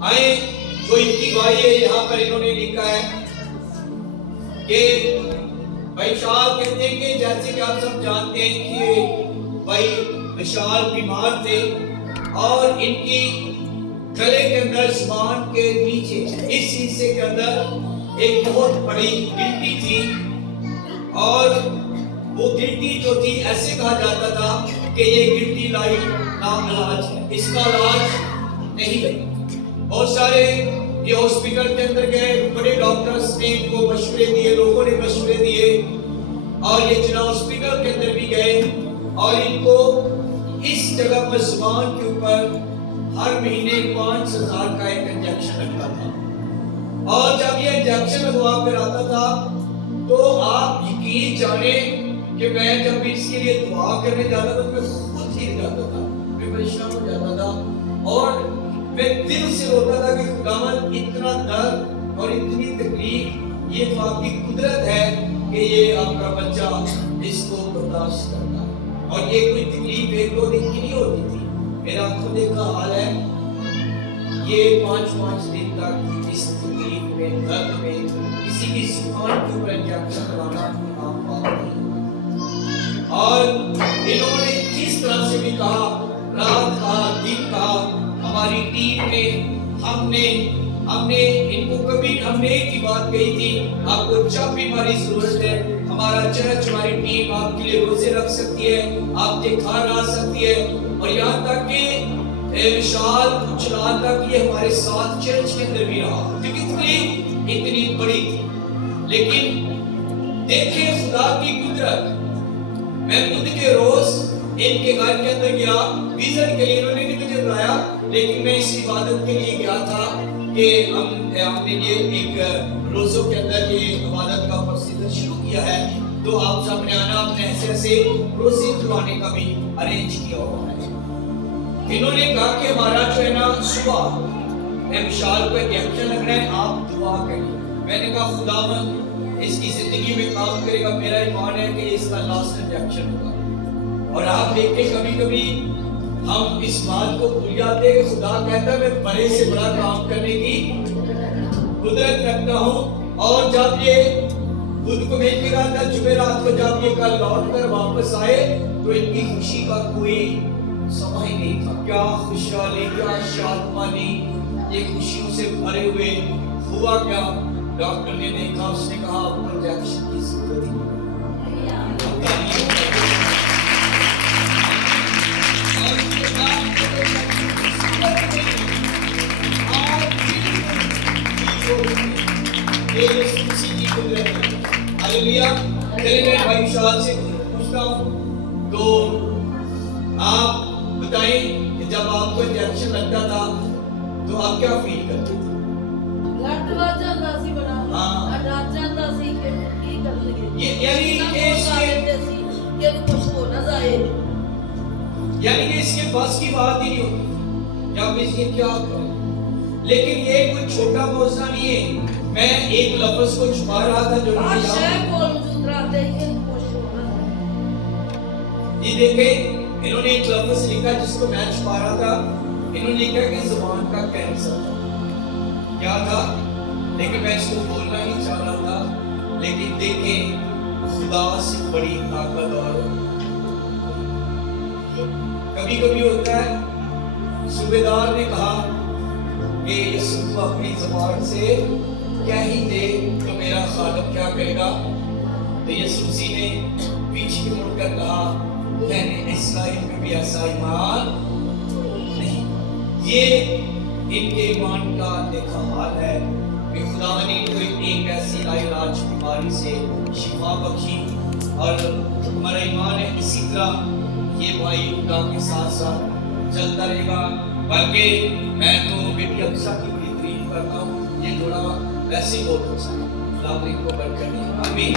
आए जो इनकी गवाही है, यहाँ पर इन्होंने लिखा है कि भाई साहब कहते हैं कि जैसे कि आप सब जानते हैं कि भाई विशाल बीमार थे और इनकी गले के अंदर जुबान के नीचे इस हिस्से के अंदर एक बहुत बड़ी गिल्टी थी और वो गिल्टी जो थी ऐसे कहा जाता था कि ये गिल्टी लाई नाम इलाज है, इसका इलाज नहीं है। बहुत सारे ये हॉस्पिटल के अंदर गए, बड़े डॉक्टर्स ने इनको मशवरे दिए, लोगों ने मशवरे दिए और ये जिला हॉस्पिटल के अंदर भी गए और इनको इस जगह पर जुबान के ऊपर हर महीने 5,000 का एक इंजेक्शन लगता था और जब ये इंजेक्शन लगवा कर आता था तो आप यकीन जाने कि मैं जब भी इसके लिए दुआ करने जाता था मैं खुद गिर जाता था, मैं परेशान हो जाता था और मैं दिल से रोता था कि खुदावंद इतना दर्द और इतनी तकलीफ ये तो आपकी कुदरत है कि ये आपका बच्चा इसको बर्दाश्त करता है। और ये कोई तकलीफ 1-2 दिन की नहीं होती थी, मेरा खुद का हाल है, ये 5-5 दिन तक इस तकलीफ में दर्द में किसी की जुबान के ऊपर इंजेक्शन लगाना आम बात नहीं। और इन्होंने जिस तरह से भी कहा, रात कहा, दिन कहा, हमारी टीम में हमने इनको कभी हमने एक ही बात कही थी, आपको जब भी हमारी जरूरत है हमारा चर्च, हमारी टीम आपके लिए रोजे रख सकती है, आपके घर आ सकती है। और यहाँ तक कि विशाल कुछ रात तक ये हमारे साथ चर्च के अंदर भी रहा क्योंकि तकलीफ इतनी बड़ी थी। लेकिन देखें खुदा की कुदरत, मैं खुद के रोज इनके घर के अंदर गया विजिट के लिए, इन्होंने नहीं मुझे बुलाया लेकिन मैं इस इबादत के लिए गया था कि हमने ये एक रोजों के अंदर ये इबादत का प्रोसीजर शुरू किया है, तो आप सामने आना, हमने ऐसे रोजे खुलवाने का भी अरेंज किया हुआ है। इन्होंने कहा कि हमारा जो है ना सुबह विशाल को इंजेक्शन लगना है, आप दुआ करिए। मैंने कहा खुदावंद इसकी जिंदगी में काम करेगा, मेरा ईमान है कि इसका लास्ट इंजेक्शन होगा। और आप देखते कभी कभी हम इस बात को भूल जाते हैं कि खुदा कहता है मैं बड़े से बड़ा काम करने की कुदरत रखता हूँ। और जब ये खुद को भेज के कहा था जुमेरात को जब ये कल लौट कर वापस आए तो इनकी खुशी का कोई समय ही नहीं था। क्या खुशहाली, क्या शादमानी, ये खुशियों से भरे हुए। हुआ क्या, डॉक्टर ने देखा, उसने कहा आपको इंजेक्शन की जरूरत है। हालेलुया। मैं भाई विशाल से पूछता हूँ तो आप बताएं कि जब आपको इंजेक्शन लगता था तो आप क्या फील करते थे? लड़ बात जाता सी बड़ा, हाँ, डर जाता सी कि की कर लगे ये यानी कि इसके कुछ हो ना जाए, यानी कि इसके बस की बात ही नहीं होती कि आप इसके क्या करें। लेकिन ये कोई छोटा मौजूद नहीं है, मैं एक लफ्ज को छुपा रहा था जो आज शेख बोल मौजूद रहते हैं कुछ हो ना जाए। ये देखें इन्होंने एक लफ्ज लिखा जिसको मैं छुपा रहा था, इन्होंने लिखा कि जुबान का कैंसर क्या था, लेकिन मैं इसको बोलना नहीं चाह रहा था। लेकिन देखें खुदा से बड़ी ताकत। और कभी कभी होता है, सूबेदार ने कहा कि यूसुफ को अपनी ज़बान से क्या ही दे तो मेरा खालिक क्या कहेगा। तो यीशु ने पीछे मुड़कर कहा मैंने इस्राएल में भी ऐसा ईमान नहीं। ये इनके ईमान का देखा हाल है कि खुदा ने इनको एक ऐसी लाइलाज बीमारी से शिफा बख्शी। और हमारा ईमान है इसी तरह ये भाई खुदा के साथ साथ चलता रहेगा। बल्कि मैं तो बेटी अक्सा की बड़ी तारीफ करता हूँ, ये थोड़ा वैसे बहुत अच्छा है। खुदा इनको बरकत दे, आमीन।